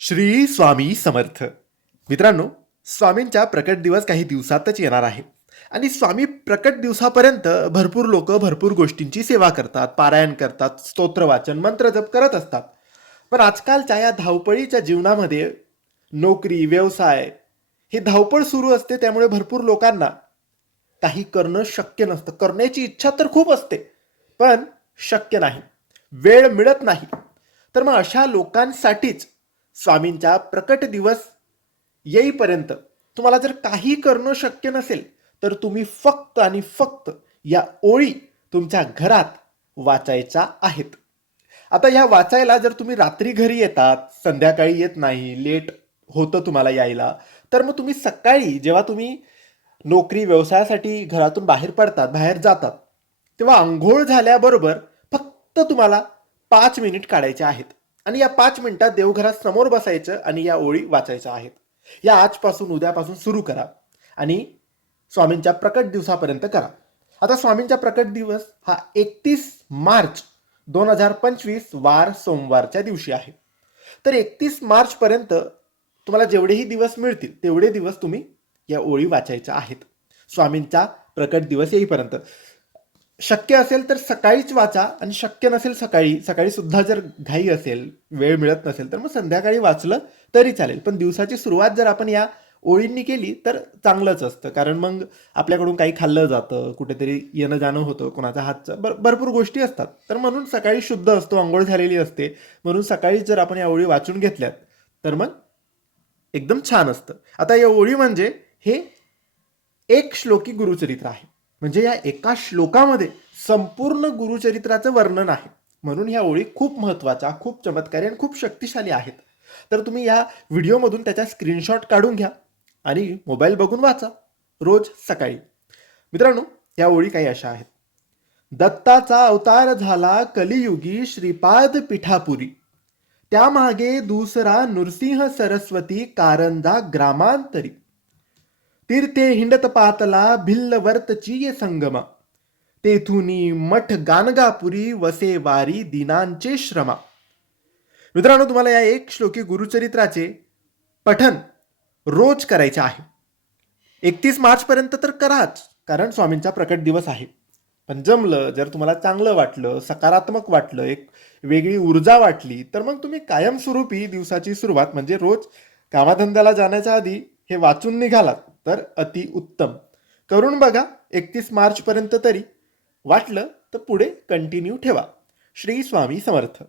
श्री स्वामी समर्थ. मित्रांनो स्वामींचा प्रकट दिवस काही दिवसातच येणार आहे. आणि स्वामी प्रकट दिवसापर्यंत भरपूर लोक भरपूर गोष्टींची सेवा करतात पारायण करतात स्तोत्र वाचन मंत्र जप करत असतात. पण आजकालच्या या धावपळीच्या जीवनामध्ये नोकरी व्यवसाय ही धावपळ सुरू असते त्यामुळे भरपूर लोकांना काही करणं शक्य नसतं. करण्याची इच्छा तर खूप असते पण शक्य नाही. वेळ मिळत नाही. तर मग अशा लोकांसाठीच स्वामींचा प्रकट दिवस येईपर्यंत तुम्हाला जर काही करणं शक्य नसेल तर तुम्ही फक्त आणि फक्त या ओळी तुमच्या घरात वाचायच्या आहेत. आता ह्या वाचायला जर तुम्ही रात्री घरी येतात संध्याकाळी येत नाही लेट होतं तुम्हाला यायला तर मग तुम्ही सकाळी जेव्हा तुम्ही नोकरी व्यवसायासाठी घरातून बाहेर पडतात बाहेर जातात तेव्हा आंघोळ झाल्याबरोबर फक्त तुम्हाला पाच मिनिट काढायचे आहेत. आणि या पाच मिनिटात देवघरात समोर बसायचं आणि या ओळी वाचायच्या आहेत. या आजपासून उद्यापासून सुरू करा आणि स्वामींच्या प्रकट दिवसापर्यंत करा. आता स्वामींचा प्रकट दिवस हा एकतीस मार्च दोन हजार पंचवीस वार सोमवारच्या दिवशी आहे. तर एकतीस मार्चपर्यंत तुम्हाला जेवढेही दिवस मिळतील तेवढे दिवस तुम्ही या ओळी वाचायच्या आहेत. स्वामींचा प्रकट दिवस येईपर्यंत. शक्य असेल तर सकाळीच वाचा आणि शक्य नसेल सकाळी सकाळी सुद्धा जर घाई असेल वेळ मिळत नसेल तर मग संध्याकाळी वाचलं तरी चालेल. पण दिवसाची सुरुवात जर आपण या ओळींनी केली तर चांगलंच असतं. कारण मग आपल्याकडून काही खाल्लं जातं कुठेतरी येणं जाणं होतं कोणाचा हातचं भर भरपूर गोष्टी असतात. तर म्हणून सकाळी शुद्ध असतो आंघोळ झालेली असते. म्हणून सकाळीच जर आपण या ओळी वाचून घेतल्यात तर मग एकदम छान असतं. आता या ओळी म्हणजे हे एक श्लोकी गुरुचरित्र आहे. म्हणजे या एका श्लोकामध्ये संपूर्ण गुरुचरित्राचं वर्णन आहे. म्हणून ह्या ओळी खूप महत्त्वाच्या खूप चमत्कारी आणि खूप शक्तिशाली आहेत. तर तुम्ही या व्हिडिओमधून त्याचा स्क्रीनशॉट काढून घ्या आणि मोबाईल बघून वाचा रोज सकाळी. मित्रांनो या ओळी काही अशा आहेत. दत्ताचा अवतार झाला कलियुगी श्रीपाद पिठापुरी. त्यामागे दुसरा नृसिंह सरस्वती कारंजा ग्रामांतरी. तीर्थे हिंडत पातला भिल्लवर्तची ये संगमा. तेथुनी मठ गानगापुरी वसे वारी दिनांचे श्रमा. मित्रांनो तुम्हाला या एक श्लोकी गुरुचरित्राचे पठन रोज करायचे आहे. एकतीस मार्चपर्यंत तर कराच कारण स्वामींचा प्रकट दिवस आहे. पण जमलं जर तुम्हाला चांगलं वाटलं सकारात्मक वाटलं एक वेगळी ऊर्जा वाटली तर मग तुम्ही कायमस्वरूपी दिवसाची सुरुवात म्हणजे रोज कामाधंद्याला जाण्याच्या आधी हे वाचून निघालात. तर अति उत्तम. करून बघा एकतीस मार्चपर्यंत तरी. वाटलं तर पुढे कंटिन्यू ठेवा. श्री स्वामी समर्थ.